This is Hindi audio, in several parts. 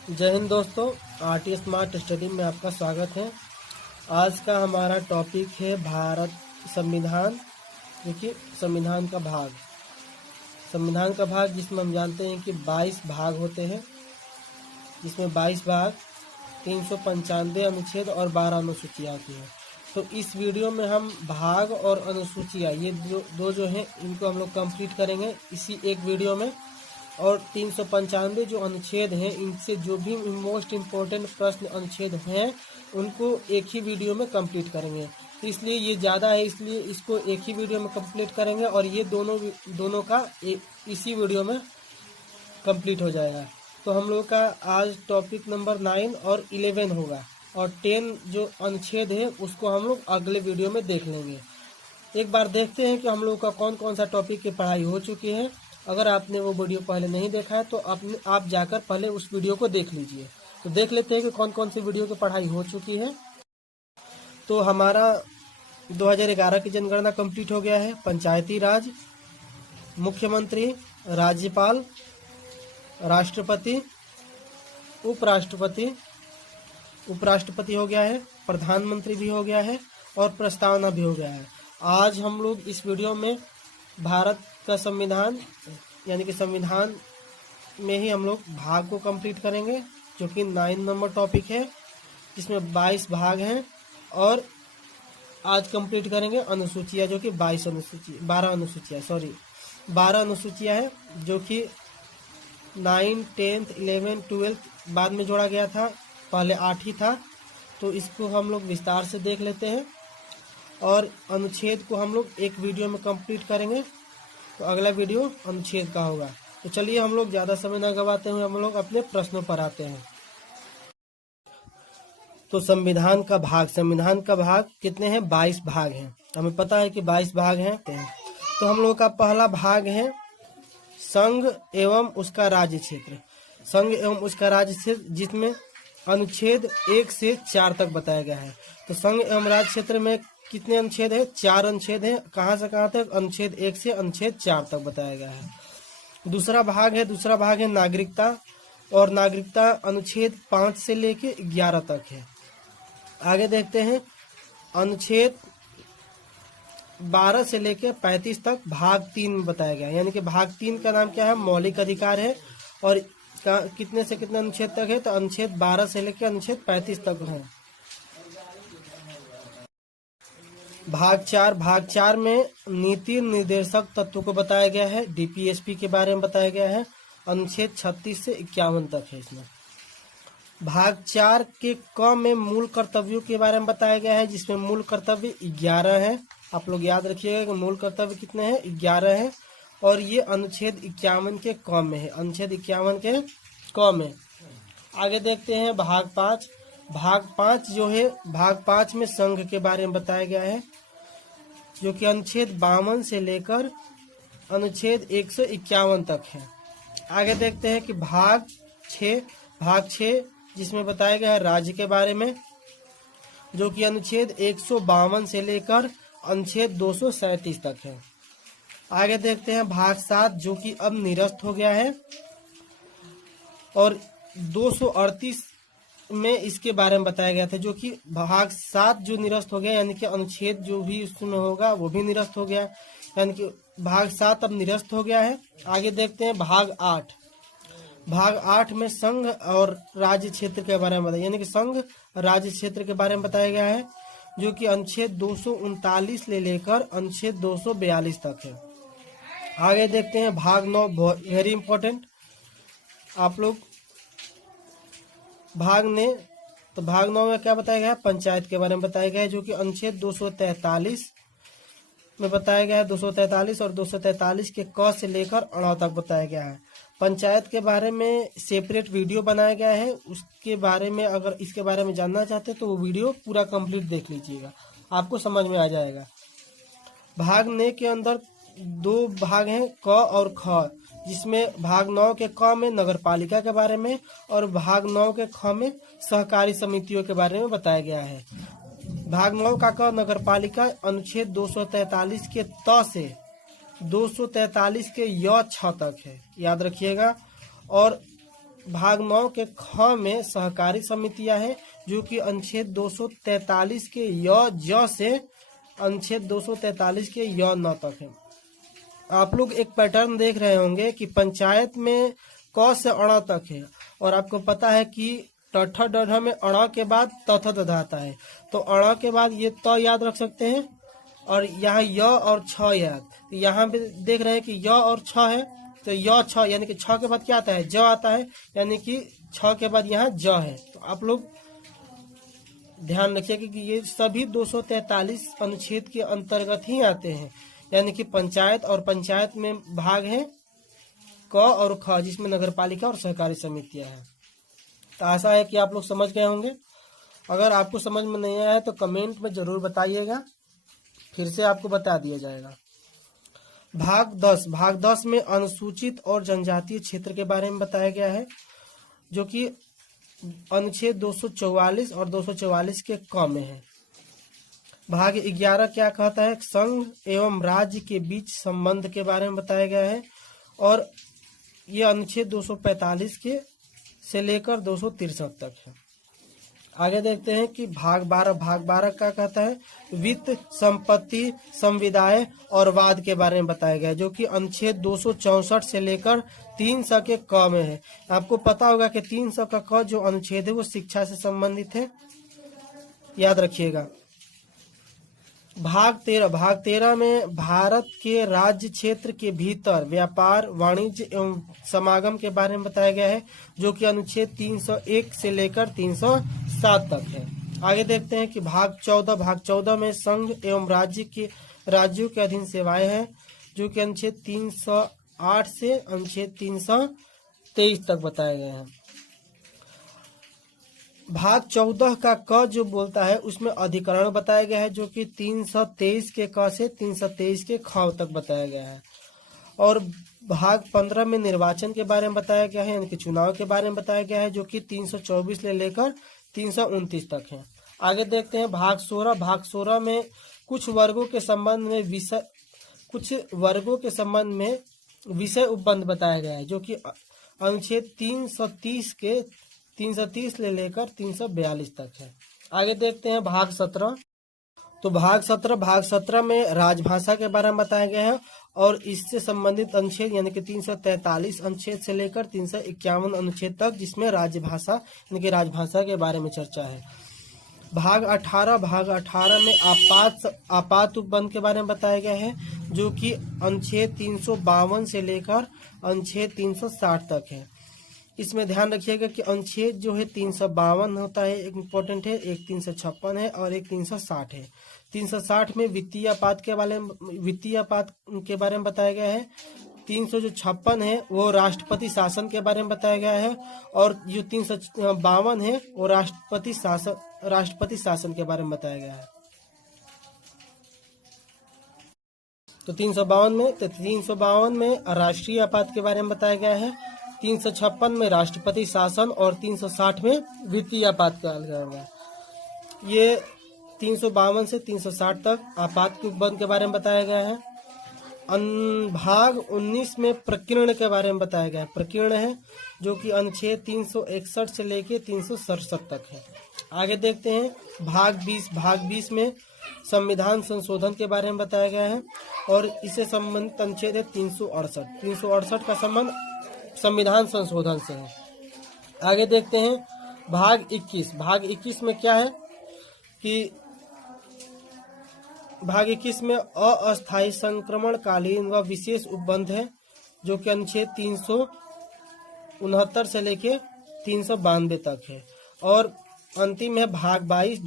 जय हिंद दोस्तों, आरटी स्मार्ट स्टडी में आपका स्वागत है। आज का हमारा टॉपिक है भारत संविधान। देखिए, संविधान का भाग जिसमें हम जानते हैं कि 22 भाग होते हैं, जिसमें 22 भाग 395 अनुच्छेद और 12 अनुसूचियाँ होती हैं। तो इस वीडियो में हम भाग और अनुसूचियाँ ये दो जो हैं इनको हम लोग कंप्लीट करेंगे इसी एक वीडियो में। और 395 जो अनुच्छेद हैं, इनसे जो भी मोस्ट इम्पोर्टेंट प्रश्न अनुच्छेद हैं उनको एक ही वीडियो में कंप्लीट करेंगे। तो इसलिए ये ज़्यादा है, इसलिए इसको एक ही वीडियो में कंप्लीट करेंगे और ये दोनों का इसी वीडियो में कंप्लीट हो जाएगा। तो हम लोग का आज टॉपिक नंबर 9 और 11 होगा और 10 जो अनुच्छेद है उसको हम लोग अगले वीडियो में देख लेंगे। एक बार देखते हैं कि हम लोग का कौन कौन सा टॉपिक की पढ़ाई हो चुकी है। अगर आपने वो वीडियो पहले नहीं देखा है तो आप जाकर पहले उस वीडियो को देख लीजिए। तो देख लेते हैं कि कौन कौन सी वीडियो की पढ़ाई हो चुकी है। तो हमारा 2011 की जनगणना कंप्लीट हो गया है। पंचायती राज, मुख्यमंत्री, राज्यपाल, राष्ट्रपति, उपराष्ट्रपति हो गया है, प्रधानमंत्री भी हो गया है और प्रस्तावना भी हो गया है। आज हम लोग इस वीडियो में भारत का संविधान यानी कि संविधान में ही हम लोग भाग को कंप्लीट करेंगे, जो कि 9 नंबर टॉपिक है, जिसमें 22 भाग हैं। और आज कंप्लीट करेंगे अनुसूचियाँ, जो कि 12 अनुसूचियाँ हैं, जो कि 9, 10, 11, 12 बाद में जोड़ा गया था, पहले 8 ही था। तो इसको हम लोग विस्तार से देख लेते हैं और अनुच्छेद को हम लोग एक वीडियो में कंप्लीट करेंगे। तो अगला वीडियो अनुच्छेद का होगा। तो चलिए हम लोग ज़्यादा समय न गवाते हुए हम लोग अपने प्रश्नों पर आते हैं। तो संविधान का भाग कितने हैं? 22 भाग हैं। हमें पता है कि 22 भाग हैं। तो हम लोग का पहला भाग है संघ एवं उसका राज्य क्षेत्र। जिसमें अनुच्छेद 1 से 4 तक बताया गया है। तो संघ एवं राज्य क्षेत्र में कितने अनुच्छेद है? 4 अनुच्छेद है। कहाँ से कहाँ तक? अनुच्छेद 1 से अनुच्छेद 4 तक बताया गया है। दूसरा भाग है नागरिकता, और नागरिकता अनुच्छेद 5 से लेके 11 तक है। आगे देखते हैं, अनुच्छेद 12 से लेके 35 तक भाग 3 में बताया गया है। यानी कि भाग 3 का नाम क्या है? मौलिक अधिकार है। और कितने से कितने अनुच्छेद तक है? तो अनुच्छेद 12 से लेकर अनुच्छेद 35 तक है। भाग 4 में नीति निर्देशक तत्व को बताया गया है, डीपीएसपी के बारे में बताया गया है। अनुच्छेद 36 से 51 तक है इसमें। भाग 4 के क में मूल कर्तव्यों के बारे में बताया गया है, जिसमें मूल कर्तव्य 11 है। आप लोग याद रखिएगा कि मूल कर्तव्य कितने हैं? 11 है। और ये अनुच्छेद 51 के क में है। अनुच्छेद 51 के क में। आगे देखते हैं भाग 5 भाग 5 में संघ के बारे में बताया गया है, जो कि अनुच्छेद 52 से लेकर अनुच्छेद 151 तक है। आगे देखते हैं कि भाग 6 जिसमें बताया गया है राज्य के बारे में, जो कि अनुच्छेद 152 से लेकर अनुच्छेद 237 तक है। आगे देखते हैं भाग 7, जो कि अब निरस्त हो गया है, और 238 में इसके बारे में बताया गया था, जो कि भाग 7 जो निरस्त हो गया, यानी कि अनुच्छेद जो भी उसमें होगा वो भी निरस्त हो गया, यानी कि भाग 7 अब निरस्त हो गया है। आगे देखते हैं भाग 8 में संघ और राज्य क्षेत्र के बारे में बताया, यानी कि संघ राज्य क्षेत्र के बारे में बताया गया है, जो कि अनुच्छेद 239 ले लेकर अनुच्छेद 242 तक है। आगे देखते हैं भाग 9, वेरी इंपॉर्टेंट आप लोग। भाग 9 में क्या बताया गया है? पंचायत के बारे में बताया गया है, जो कि अनुच्छेद 243 में बताया गया है। 243 और 243 के क से लेकर अ तक बताया गया है। पंचायत के बारे में सेपरेट वीडियो बनाया गया है। उसके बारे में अगर इसके बारे में जानना चाहते हैं तो वो वीडियो पूरा कंप्लीट देख लीजिएगा, आपको समझ में आ जाएगा। भाग 9 के अंदर 2 भाग हैं, क और ख, जिसमें भाग 9 के क में नगर पालिका के बारे में और भाग 9 के ख में सहकारी समितियों के बारे में बताया गया है। भाग 9 का क नगर पालिका अनुच्छेद 243 के त से 243 के य 6 तक है, याद रखिएगा। और भाग 9 के ख में सहकारी समितियां हैं, जो कि अनुच्छेद 243 के य से अनुच्छेद 243 के य न तक है। आप लोग एक पैटर्न देख रहे होंगे कि पंचायत में क से अण तक है, और आपको पता है कि ट ड में अण के बाद त थ द आता है, तो अण के बाद ये त याद रख सकते हैं, और यहाँ य और छ याद। तो यहाँ पे देख रहे हैं कि य और छ है, तो य छ यानी कि छ के बाद क्या आता है, ज आता है, यानी कि छ के बाद यहाँ ज है। तो आप लोग ध्यान रखिए कि ये सभी 243 अनुच्छेद के अंतर्गत ही आते हैं, यानी कि पंचायत, और पंचायत में भाग है क और ख, जिसमें नगर पालिका और सहकारी समितियां हैं। तो आशा है कि आप लोग समझ गए होंगे। अगर आपको समझ में नहीं आया है तो कमेंट में जरूर बताइएगा, फिर से आपको बता दिया जाएगा। भाग 10 में अनुसूचित और जनजातीय क्षेत्र के बारे में बताया गया है, जो कि अनुच्छेद 244 और 244 के क में है। भाग 11 क्या कहता है, संघ एवं राज्य के बीच संबंध के बारे में बताया गया है, और यह अनुच्छेद 245 के से लेकर 263 तक है। आगे देखते हैं कि भाग 12 क्या कहता है, वित्त, संपत्ति, संविदाय और वाद के बारे में बताया गया है, जो कि अनुच्छेद 264 से लेकर 300 के क में है। आपको पता होगा कि 300 का क जो अनुच्छेद है वो शिक्षा से संबंधित है, याद रखिएगा। भाग 13 में भारत के राज्य क्षेत्र के भीतर व्यापार, वाणिज्य एवं समागम के बारे में बताया गया है, जो कि अनुच्छेद 301 से लेकर 307 तक है। आगे देखते हैं कि भाग 14 में संघ एवं राज्यों के अधीन सेवाएं हैं, जो कि अनुच्छेद 308 से अनुच्छेद 323 तक बताए गए हैं। भाग 14 का क जो बोलता है उसमें अधिकरण बताया गया है, जो कि 323 के क से 323 के ख तक बताया गया है। और भाग 15 में निर्वाचन के बारे में बताया गया है, यानी कि चुनाव के बारे में बताया गया है, जो कि 324 से लेकर 329 तक है। आगे देखते हैं भाग 16 में कुछ वर्गों के संबंध में विषय उपबंध बताया गया है, जो कि अनुच्छेद 330 से लेकर 342 तक है। आगे देखते हैं भाग 17। तो भाग 17 में राजभाषा के बारे में बताया गया है, और इससे संबंधित अनुच्छेद यानी कि 343 अनुच्छेद से लेकर 351 अनुच्छेद तक, जिसमें राजभाषा यानी कि राजभाषा के बारे में चर्चा है। भाग 18 में आपात उपबंध के बारे में बताया गया है, जो कि अनुच्छेद 352 से लेकर अनुच्छेद 360 तक है। इसमें ध्यान रखिएगा कि अनुच्छेद जो है 352 होता है, एक इम्पोर्टेंट है, एक 356 है और एक 360 है। 360 में वित्तीय आपात के बारे में बताया गया है। 356 है वो राष्ट्रपति शासन के बारे में बताया गया है, और जो 352 है वो राष्ट्रपति शासन के बारे में बताया गया है। तो 352 में राष्ट्रीय आपात के बारे में बताया गया है, 356 में राष्ट्रपति शासन और 360 में वित्तीय आपात का गया है। ये 352 से 360 तक आपात के उपबंध के बारे में बताया गया है। भाग 19 में प्रकीर्ण के बारे में बताया गया है। प्रकीर्ण है जो कि अनुच्छेद 361 से लेके 367 तक है। आगे देखते हैं भाग 20 में संविधान संशोधन के बारे में बताया गया है, और इससे संबंधित अनुच्छेद है 368 का संबंध संविधान संशोधन से है। आगे देखते हैं भाग 21 में क्या है कि भाग 21 में अस्थायी संक्रमणकालीन व विशेष उपबंध है, जो कि अनुच्छेद 369 से लेके 392 तक है। और अंतिम है भाग 22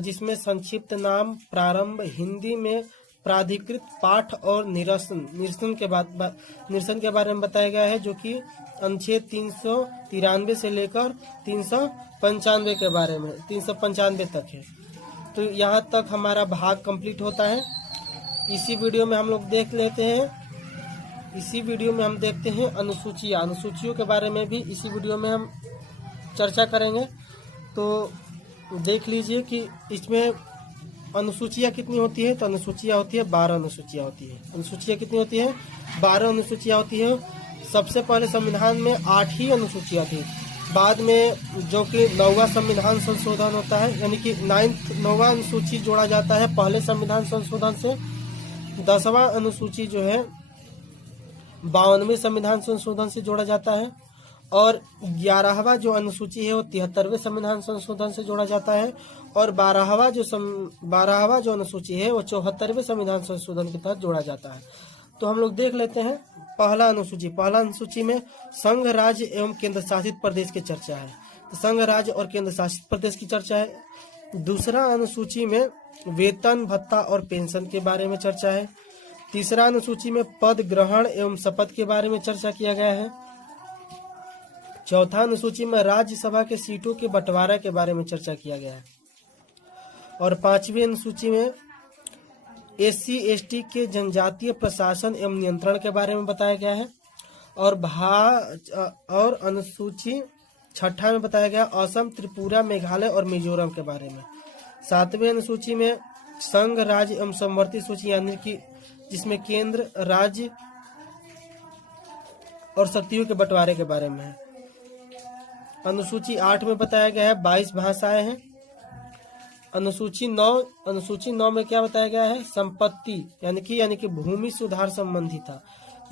जिसमें संक्षिप्त नाम, प्रारंभ, हिंदी में प्राधिकृत पाठ और निरसन के बारे में बताया गया है, जो कि अनुच्छेद 393 से लेकर 395 के बारे में 395 तक है। तो यहाँ तक हमारा भाग कंप्लीट होता है। इसी वीडियो में हम लोग देखते हैं अनुसूचियों के बारे में भी इसी वीडियो में हम चर्चा करेंगे। तो देख लीजिए कि इसमें अनुसूचियाँ कितनी होती है। तो अनुसूचियाँ होती है 12 अनुसूचियाँ होती है। अनुसूचियाँ कितनी होती है? 12 अनुसूचियाँ होती है। सबसे पहले संविधान में 8 ही अनुसूचियां थी। बाद में जो कि 9वां संविधान संशोधन होता है, यानी कि 9वां अनुसूची जोड़ा जाता है पहले संविधान संशोधन से। 10वां अनुसूची जो है 52वें संविधान संशोधन से जोड़ा जाता है, और 11वां जो अनुसूची है वो 73वें संविधान संशोधन से जोड़ा जाता है, और 12वां जो अनुसूची है वो 74वें संविधान संशोधन के तहत जोड़ा जाता है। तो हम लोग देख लेते हैं पहला अनुसूची में संघ, राज्य एवं केंद्र शासित प्रदेश की चर्चा है। तो संघ, राज्य और केंद्र शासित प्रदेश की चर्चा है। दूसरा अनुसूची में वेतन, भत्ता और पेंशन के बारे में चर्चा है। तीसरा अनुसूची में पद ग्रहण एवं शपथ के बारे में चर्चा किया गया है। चौथा अनुसूची में राज्यसभा के सीटों के बंटवारा के बारे में चर्चा किया गया है। और 5वीं अनुसूची में SC ST के जनजातीय प्रशासन एवं नियंत्रण के बारे में बताया गया है। और अनुसूची 6 में बताया गया असम, त्रिपुरा, मेघालय और मिजोरम के बारे में। 7वीं अनुसूची में संघ, राज्य एवं समवर्ती सूची, यानी कि जिसमें केंद्र, राज्य और शक्तियों के बंटवारे के बारे में है। अनुसूची 8 में बताया गया है 22 भाषाएं हैं। अनुसूची 9 में क्या बताया गया है? संपत्ति यानी कि भूमि सुधार संबंधी था,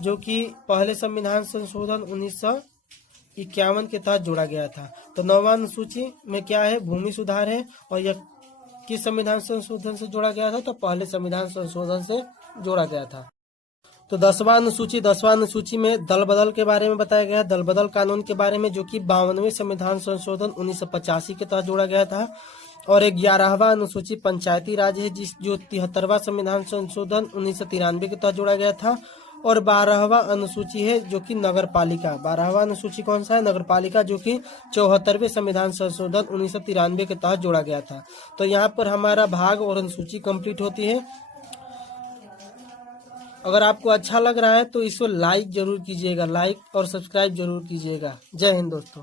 जो कि पहले संविधान संशोधन 1951 के तहत जोड़ा गया था। तो 9वां अनुसूची में क्या है? भूमि सुधार है, और यह किस संविधान संशोधन से जोड़ा गया था? तो पहले संविधान संशोधन से जोड़ा गया था। तो 10वां अनुसूची में दल बदल के बारे में बताया गया है, दल बदल कानून के बारे में, जो कि 52वें संविधान संशोधन 1985 के तहत जोड़ा गया था। और 11वां अनुसूची पंचायती राज है, जो 73वां संविधान संशोधन 1993 के तहत जोड़ा गया था। और 12वां अनुसूची है जो कि नगर पालिका। 12वां अनुसूची कौन सा है? नगर पालिका, जो कि 74वें संविधान संशोधन 1993 के तहत जोड़ा गया था। तो यहाँ पर हमारा भाग और अनुसूची कंप्लीट होती है। अगर आपको अच्छा लग रहा है तो इसको लाइक जरूर कीजिएगा, लाइक और सब्सक्राइब जरूर कीजिएगा। जय हिंद दोस्तों।